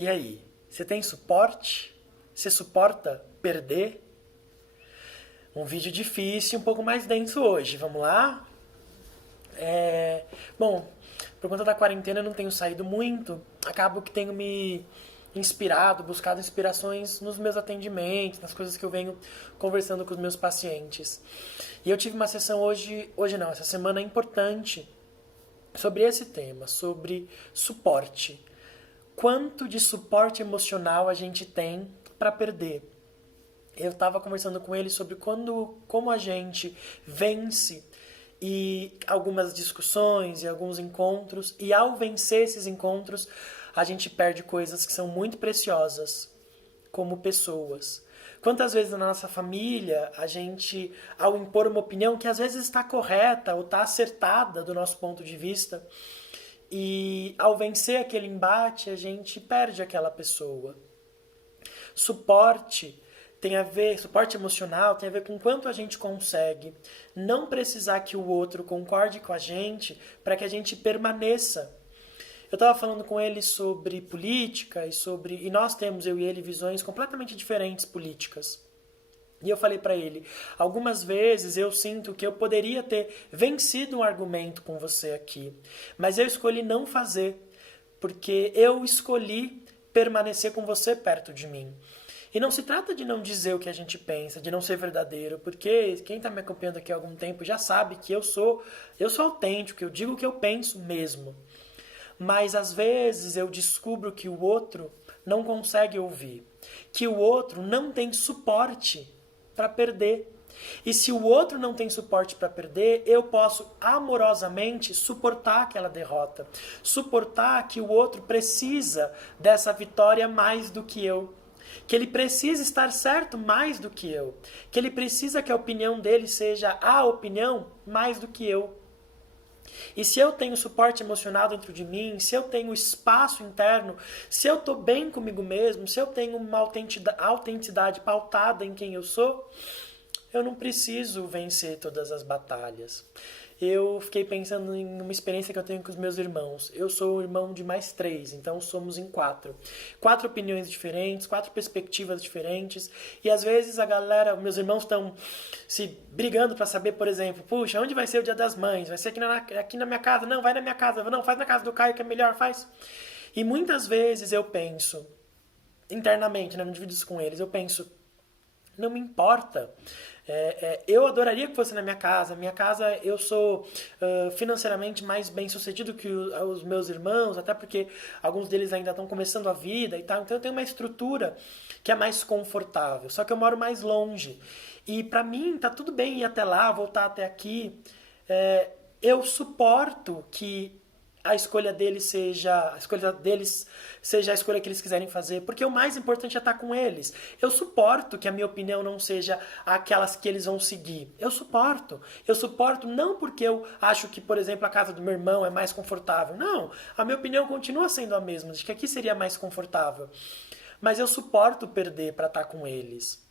E aí, você tem suporte? Você suporta perder? Um vídeo difícil, um pouco mais denso hoje. Vamos lá? Bom, por conta da quarentena eu não tenho saído muito. Acabo que tenho me inspirado, buscado inspirações nos meus atendimentos, nas coisas que eu venho conversando com os meus pacientes. E eu tive uma sessão essa semana importante sobre esse tema, sobre suporte. Quanto de suporte emocional a gente tem para perder? Eu estava conversando com ele sobre como a gente vence e algumas discussões e alguns encontros, e ao vencer esses encontros, a gente perde coisas que são muito preciosas como pessoas. Quantas vezes na nossa família a gente, ao impor uma opinião que às vezes está correta ou está acertada do nosso ponto de vista, e ao vencer aquele embate a gente perde aquela pessoa. Suporte emocional tem a ver com quanto a gente consegue não precisar que o outro concorde com a gente para que a gente permaneça. Eu estava falando com ele sobre política e nós temos, eu e ele, visões completamente diferentes políticas. E eu falei para ele, algumas vezes eu sinto que eu poderia ter vencido um argumento com você aqui, mas eu escolhi não fazer, porque eu escolhi permanecer com você perto de mim. E não se trata de não dizer o que a gente pensa, de não ser verdadeiro, porque quem está me acompanhando aqui há algum tempo já sabe que eu sou autêntico, eu digo o que eu penso mesmo. Mas às vezes eu descubro que o outro não consegue ouvir, que o outro não tem suporte para perder. E se o outro não tem suporte para perder, eu posso amorosamente suportar aquela derrota, suportar que o outro precisa dessa vitória mais do que eu, que ele precisa estar certo mais do que eu, que ele precisa que a opinião dele seja a opinião mais do que eu. E se eu tenho suporte emocional dentro de mim, se eu tenho espaço interno, se eu estou bem comigo mesmo, se eu tenho uma autenticidade pautada em quem eu sou, eu não preciso vencer todas as batalhas. Eu fiquei pensando em uma experiência que eu tenho com os meus irmãos. Eu sou o irmão de mais 3, então somos em 4. 4 opiniões diferentes, 4 perspectivas diferentes. E às vezes meus irmãos estão se brigando para saber, por exemplo, puxa, onde vai ser o Dia das Mães? Vai ser aqui na minha casa? Não, vai na minha casa. Não, faz na casa do Caio que é melhor, faz. E muitas vezes eu penso, internamente, não divido isso com eles, eu penso, não me importa. Eu adoraria que fosse na minha casa. Minha casa, eu sou financeiramente mais bem sucedido que os meus irmãos, até porque alguns deles ainda estão começando a vida e tal. Então eu tenho uma estrutura que é mais confortável. Só que eu moro mais longe. E pra mim tá tudo bem ir até lá, voltar até aqui. Eu suporto que a escolha deles seja a escolha que eles quiserem fazer, porque o mais importante é estar com eles. Eu suporto que a minha opinião não seja aquelas que eles vão seguir. Eu suporto não porque eu acho que, por exemplo, a casa do meu irmão é mais confortável. Não, a minha opinião continua sendo a mesma, de que aqui seria mais confortável. Mas eu suporto perder para estar com eles.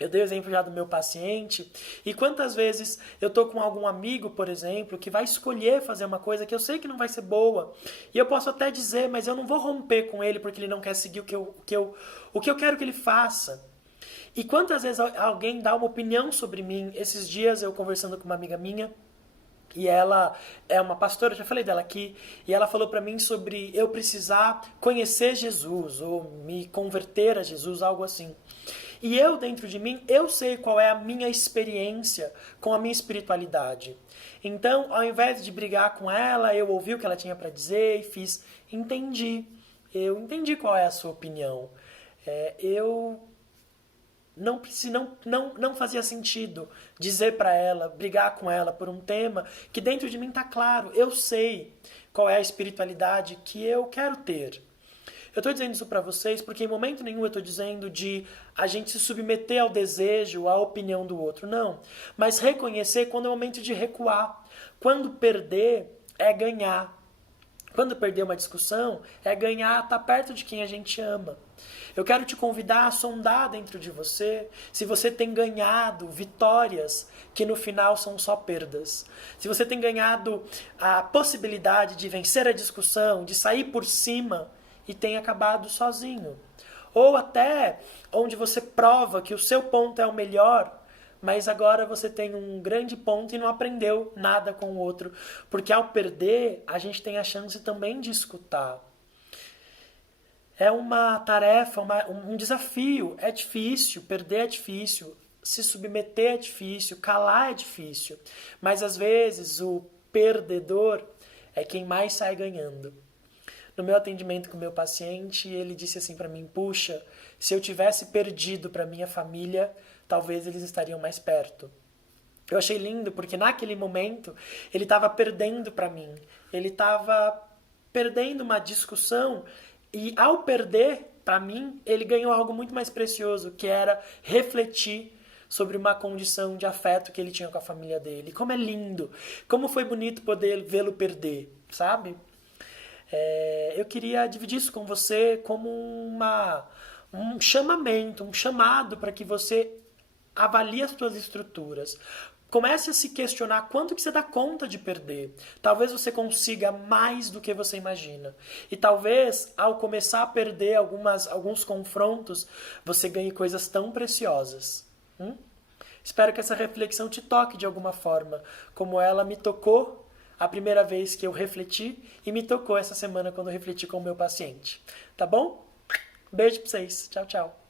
Eu dei o exemplo já do meu paciente, e quantas vezes eu tô com algum amigo, por exemplo, que vai escolher fazer uma coisa que eu sei que não vai ser boa, e eu posso até dizer, mas eu não vou romper com ele porque ele não quer seguir o que eu quero que ele faça. E quantas vezes alguém dá uma opinião sobre mim? Esses dias eu conversando com uma amiga minha, e ela é uma pastora, já falei dela aqui, e ela falou pra mim sobre eu precisar conhecer Jesus, ou me converter a Jesus, algo assim. E eu, dentro de mim, eu sei qual é a minha experiência com a minha espiritualidade. Então, ao invés de brigar com ela, eu ouvi o que ela tinha para dizer e fiz, eu entendi qual é a sua opinião. Eu não fazia sentido dizer para ela, brigar com ela por um tema que dentro de mim está claro. Eu sei qual é a espiritualidade que eu quero ter. Eu estou dizendo isso para vocês porque em momento nenhum eu estou dizendo de a gente se submeter ao desejo, à opinião do outro. Não. Mas reconhecer quando é o momento de recuar. Quando perder é ganhar. Quando perder uma discussão é ganhar, estar perto de quem a gente ama. Eu quero te convidar a sondar dentro de você se você tem ganhado vitórias que no final são só perdas. Se você tem ganhado a possibilidade de vencer a discussão, de sair por cima e tem acabado sozinho. Ou até onde você prova que o seu ponto é o melhor, mas agora você tem um grande ponto e não aprendeu nada com o outro. Porque ao perder, a gente tem a chance também de escutar. É uma tarefa, um desafio. É difícil, perder é difícil, se submeter é difícil, calar é difícil. Mas às vezes o perdedor é quem mais sai ganhando. No meu atendimento com o meu paciente, ele disse assim para mim: puxa, se eu tivesse perdido para minha família, talvez eles estariam mais perto. Eu achei lindo porque naquele momento ele estava perdendo para mim. Ele estava perdendo uma discussão e ao perder para mim, ele ganhou algo muito mais precioso, que era refletir sobre uma condição de afeto que ele tinha com a família dele. Como é lindo, como foi bonito poder vê-lo perder, sabe? Eu queria dividir isso com você como um chamamento, um chamado para que você avalie as suas estruturas. Comece a se questionar quanto que você dá conta de perder. Talvez você consiga mais do que você imagina. E talvez, ao começar a perder alguns confrontos, você ganhe coisas tão preciosas. Espero que essa reflexão te toque de alguma forma, como ela me tocou a primeira vez que eu refleti e me tocou essa semana quando eu refleti com o meu paciente. Tá bom? Beijo pra vocês. Tchau, tchau.